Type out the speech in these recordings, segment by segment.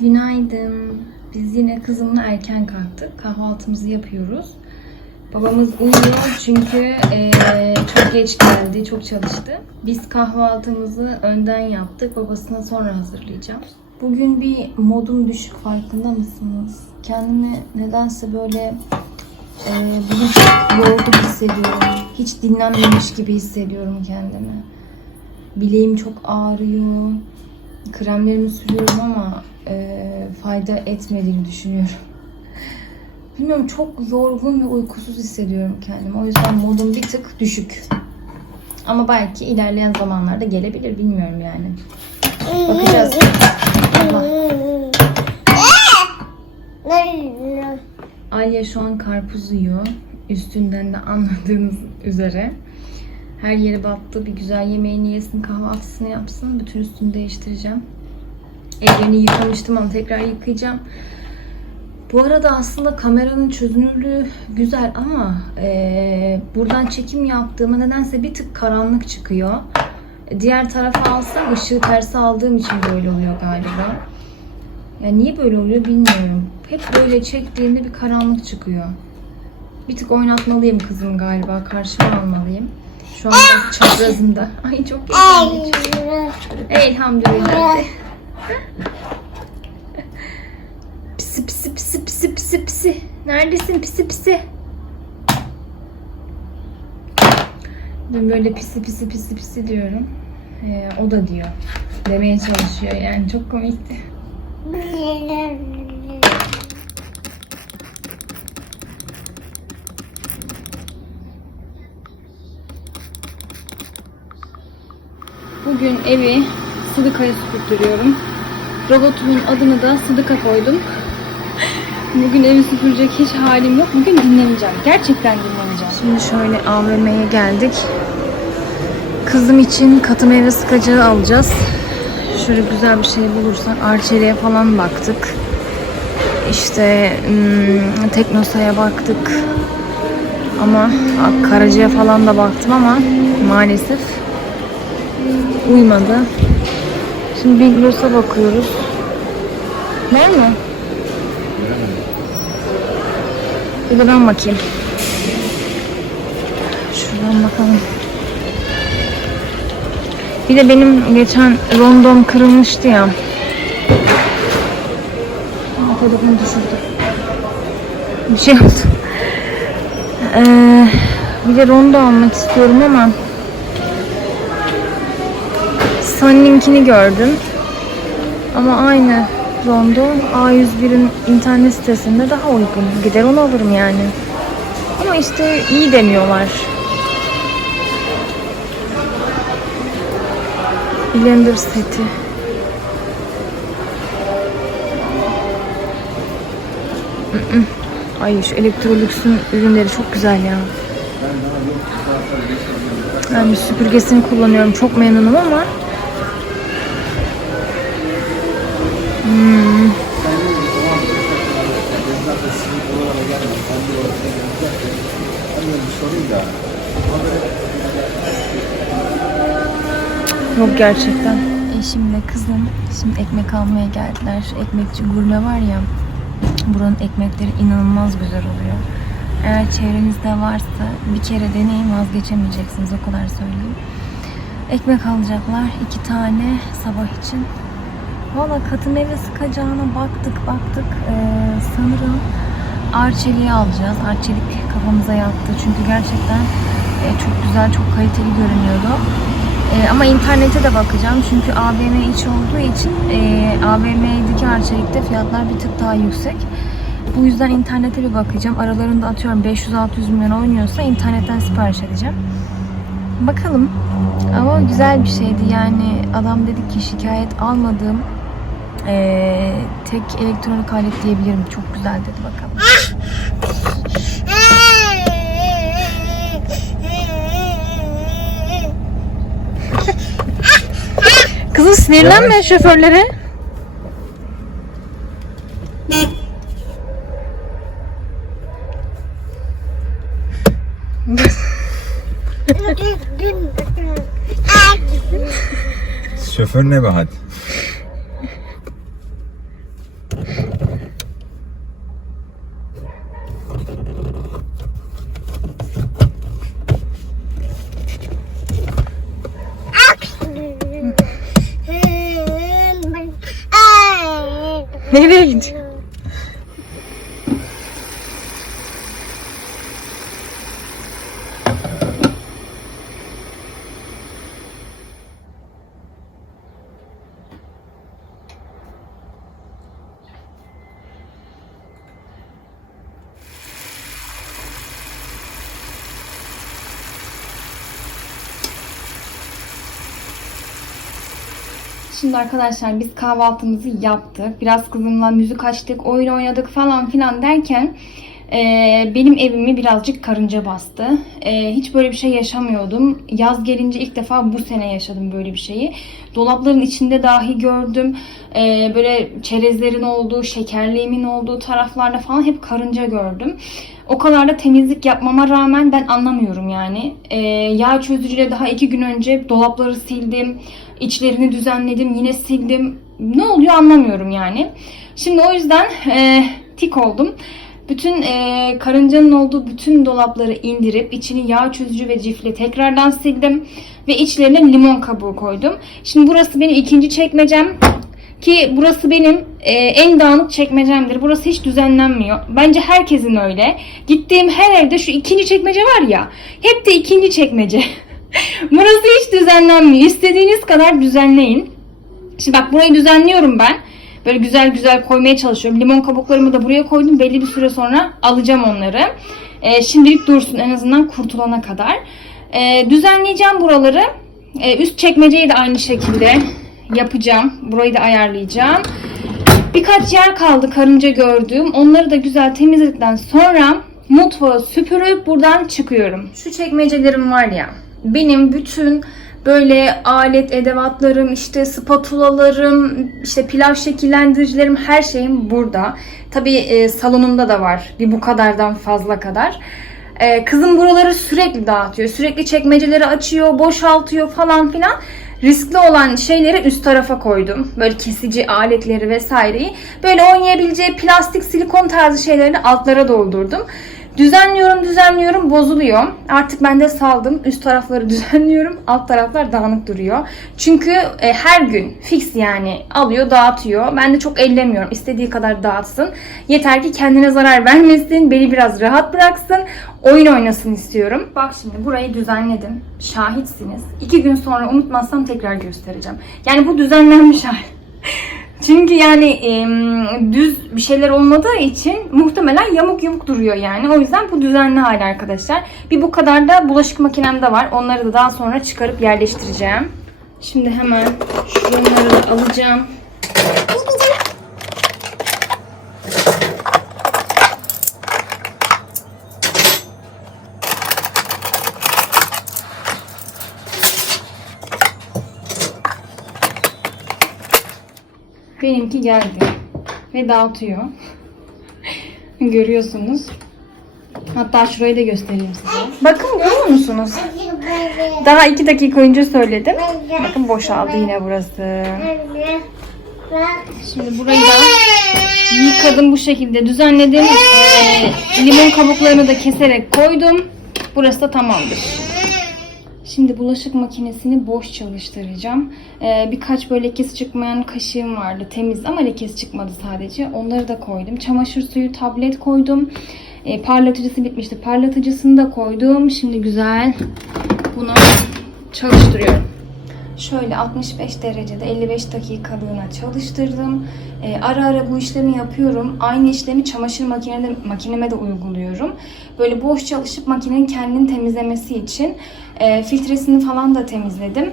Günaydın. Biz yine kızımla erken kalktık. Kahvaltımızı yapıyoruz. Babamız uyuyor çünkü eee, çok geç geldi, çok çalıştı. Biz kahvaltımızı önden yaptık. Babasına sonra hazırlayacağım. Bugün bir modum düşük farkında mısınız? Kendimi nedense böyle eee bugün çok yorgun hissediyorum. Hiç dinlenmemiş gibi hissediyorum kendimi. Bileğim çok ağrıyor. Kremlerimi sürüyorum ama eee, fayda etmediğini düşünüyorum. Bilmiyorum çok yorgun ve uykusuz hissediyorum kendimi. O yüzden modum bir tık düşük. Ama belki ilerleyen zamanlarda gelebilir bilmiyorum yani. Bakacağız. Alya şu an karpuz yiyor. Üstünden de anladığınız üzere. Her yeri battı. Bir güzel yemeğini yesin, kahvaltısını yapsın. Bütün üstünü değiştireceğim. Ellerini yıkamıştım ama tekrar yıkayacağım. Bu arada aslında kameranın çözünürlüğü güzel ama eee, buradan çekim yaptığıma nedense bir tık karanlık çıkıyor. Diğer tarafa alsam ışığı tersi aldığım için böyle oluyor galiba. Yani niye böyle oluyor bilmiyorum. Hep böyle çektiğimde bir karanlık çıkıyor. Bir tık oynatmalıyım kızım galiba. Karşıma almalıyım. Şu an biraz çaprazında. Ay çok güzel. Elhamdülillah. Pisi pisi pisi pisi pisi pisi. Neredesin pisi pisi? Ben böyle pisi pisi pisi pisi diyorum. Ee, o da diyor. Demeye çalışıyor yani çok komikti. Bugün evi Sıdıka'ya süpürtüyorum. Robotumun adını da Sıdıka koydum. Bugün evi süpürecek hiç halim yok. Bugün dinleneceğim. Gerçekten dinleneceğim. Şimdi şöyle AVM'ye geldik. Kızım için katı meyve sıkacağı alacağız. Şöyle güzel bir şey bulursak Arçelik'e falan baktık. İşte hmm, Teknosa'ya baktık. Ama Karaca'ya falan da baktım ama maalesef uymadı. Şimdi Big Lots'a bakıyoruz. Var mı? Bir de ben bakayım. Şuradan bakalım. Bir de benim geçen rondom kırılmıştı ya. Aa, telefonu düşürdü. Bir şey oldu. Ee, bir de rondo almak istiyorum ama Sunlink'ini gördüm. Ama aynı rondo A101'in internet sitesinde daha uygun. Gider onu alırım yani. Ama işte iyi demiyorlar. Blender seti. Ay şu Electrolux'un ürünleri çok güzel ya. Bir süpürgesini kullanıyorum. Çok memnunum ama Yok gerçekten. Eşimle kızım şimdi ekmek almaya geldiler. Ekmekçi gurme var ya. Buranın ekmekleri inanılmaz güzel oluyor. Eğer çevrenizde varsa bir kere deneyin vazgeçemeyeceksiniz o kadar söyleyeyim. Ekmek alacaklar iki tane sabah için. Valla katı meyve sıkacağına baktık baktık. Ee, sanırım Arçelik'i alacağız. Arçelik kafamıza yattı. Çünkü gerçekten e, çok güzel, çok kaliteli görünüyordu. E, ama internete de bakacağım. Çünkü AVM iç olduğu için e, AVM'deki Arçelik'te fiyatlar bir tık daha yüksek. Bu yüzden internete bir bakacağım. Aralarında atıyorum 500-600 milyon oynuyorsa internetten sipariş edeceğim. Bakalım. Ama güzel bir şeydi yani adam dedi ki şikayet almadığım eee, tek elektronik alet diyebilirim. Çok güzel dedi bakalım. Kızım sinirlenme şoförlere. Şoför Nebahat. Nereye gidiyor? Şimdi arkadaşlar biz kahvaltımızı yaptık. Biraz kızımla müzik açtık, oyun oynadık falan filan derken e, benim evimi birazcık karınca bastı. E, hiç böyle bir şey yaşamıyordum. Yaz gelince ilk defa bu sene yaşadım böyle bir şeyi. Dolapların içinde dahi gördüm. E, böyle çerezlerin olduğu, şekerliğimin olduğu taraflarda falan hep karınca gördüm. O kadar da temizlik yapmama rağmen ben anlamıyorum yani. Ee, yağ çözücüyle daha iki gün önce dolapları sildim. içlerini düzenledim. Yine sildim. Ne oluyor anlamıyorum yani. Şimdi o yüzden e, tik oldum. Bütün e, karıncanın olduğu bütün dolapları indirip içini yağ çözücü ve cifle tekrardan sildim. Ve içlerine limon kabuğu koydum. Şimdi burası benim ikinci çekmecem. Ki burası benim e, en dağınık çekmecemdir. Burası hiç düzenlenmiyor. Bence herkesin öyle. Gittiğim her evde şu ikinci çekmece var ya. Hep de ikinci çekmece. burası hiç düzenlenmiyor. İstediğiniz kadar düzenleyin. Şimdi bak burayı düzenliyorum ben. Böyle güzel güzel koymaya çalışıyorum. Limon kabuklarımı da buraya koydum. Belli bir süre sonra alacağım onları. E, şimdilik dursun en azından kurtulana kadar. E, düzenleyeceğim buraları. E, üst çekmeceyi de aynı şekilde yapacağım. Burayı da ayarlayacağım. Birkaç yer kaldı karınca gördüğüm. Onları da güzel temizledikten sonra mutfağı süpürüp buradan çıkıyorum. Şu çekmecelerim var ya. Benim bütün böyle alet edevatlarım, işte spatulalarım, işte pilav şekillendiricilerim her şeyim burada. Tabii e, salonumda da var. Bir bu kadardan fazla kadar. Ee, kızım buraları sürekli dağıtıyor. Sürekli çekmeceleri açıyor, boşaltıyor falan filan. Riskli olan şeyleri üst tarafa koydum. Böyle kesici aletleri vesaireyi. Böyle oynayabileceği plastik, silikon tarzı şeylerini altlara doldurdum. Düzenliyorum, düzenliyorum, bozuluyor. Artık ben de saldım. Üst tarafları düzenliyorum, alt taraflar dağınık duruyor. Çünkü e, her gün fix yani alıyor, dağıtıyor. Ben de çok ellemiyorum. İstediği kadar dağıtsın. Yeter ki kendine zarar vermesin, beni biraz rahat bıraksın. Oyun oynasın istiyorum. Bak şimdi burayı düzenledim. Şahitsiniz. İki gün sonra unutmazsam tekrar göstereceğim. Yani bu düzenlenmiş hal. Çünkü yani em, düz bir şeyler olmadığı için muhtemelen yamuk yumuk duruyor yani. O yüzden bu düzenli hali arkadaşlar. Bir bu kadar da bulaşık makinemde var. Onları da daha sonra çıkarıp yerleştireceğim. Şimdi hemen şunları da alacağım. Benimki geldi. Ve dağıtıyor. Görüyorsunuz. Hatta şurayı da göstereyim size. Bakın görüyor musunuz? Daha iki dakika önce söyledim. Bakın boşaldı yine burası. Şimdi burayı da yıkadım bu şekilde düzenledim. Ee, limon kabuklarını da keserek koydum. Burası da tamamdır. Şimdi bulaşık makinesini boş çalıştıracağım. Ee, birkaç böyle lekesi çıkmayan kaşığım vardı. Temiz ama lekesi çıkmadı sadece. Onları da koydum. Çamaşır suyu, tablet koydum. Ee, parlatıcısı bitmişti. Parlatıcısını da koydum. Şimdi güzel bunu çalıştırıyorum. Şöyle 65 derecede 55 dakikalığına çalıştırdım. Ee, ara ara bu işlemi yapıyorum. Aynı işlemi çamaşır makinede, makineme de uyguluyorum. Böyle boş çalışıp makinenin kendini temizlemesi için e, filtresini falan da temizledim.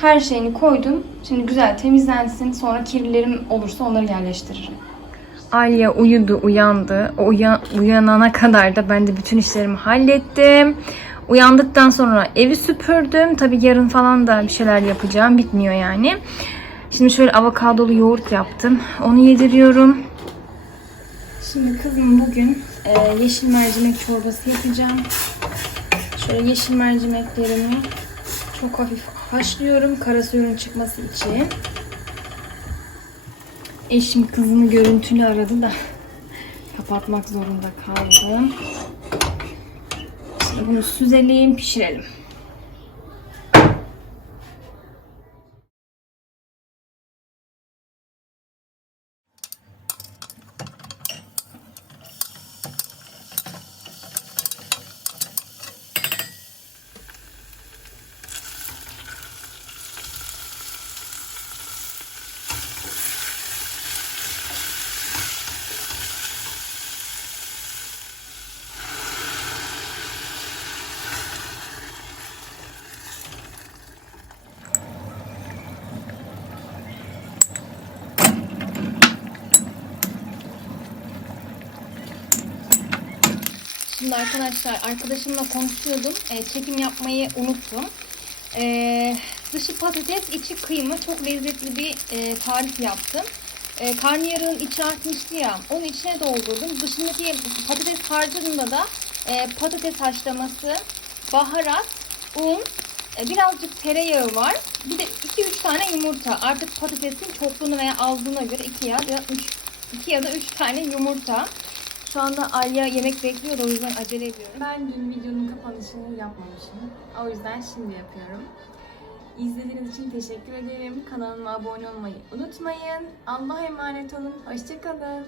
Her şeyini koydum. Şimdi güzel temizlensin. Sonra kirlilerim olursa onları yerleştiririm. Alya uyudu, uyandı. O uya- uyanana kadar da ben de bütün işlerimi hallettim. Uyandıktan sonra evi süpürdüm. Tabii yarın falan da bir şeyler yapacağım. Bitmiyor yani. Şimdi şöyle avokadolu yoğurt yaptım. Onu yediriyorum. Şimdi kızım bugün e, yeşil mercimek çorbası yapacağım. Şöyle yeşil mercimeklerimi çok hafif haşlıyorum kara suyun çıkması için. Eşim kızını görüntülü aradı da kapatmak zorunda kaldım. Bunu süzelim, pişirelim. Şimdi arkadaşlar arkadaşımla konuşuyordum. E, çekim yapmayı unuttum. E, dışı patates, içi kıyma. Çok lezzetli bir e, tarif yaptım. E, karnıyarığın içi artmıştı ya. Onu içine doldurdum. Dışındaki patates harcında da e, patates haşlaması, baharat, un, e, birazcık tereyağı var. Bir de 2-3 tane yumurta. Artık patatesin çokluğunu veya azlığına göre 2 ya da 3 2 ya da 3 tane yumurta. Şu anda Alya yemek bekliyor o yüzden acele ediyorum. Ben dün videonun kapanışını yapmamışım. O yüzden şimdi yapıyorum. İzlediğiniz için teşekkür ederim. Kanalıma abone olmayı unutmayın. Allah'a emanet olun. Hoşçakalın.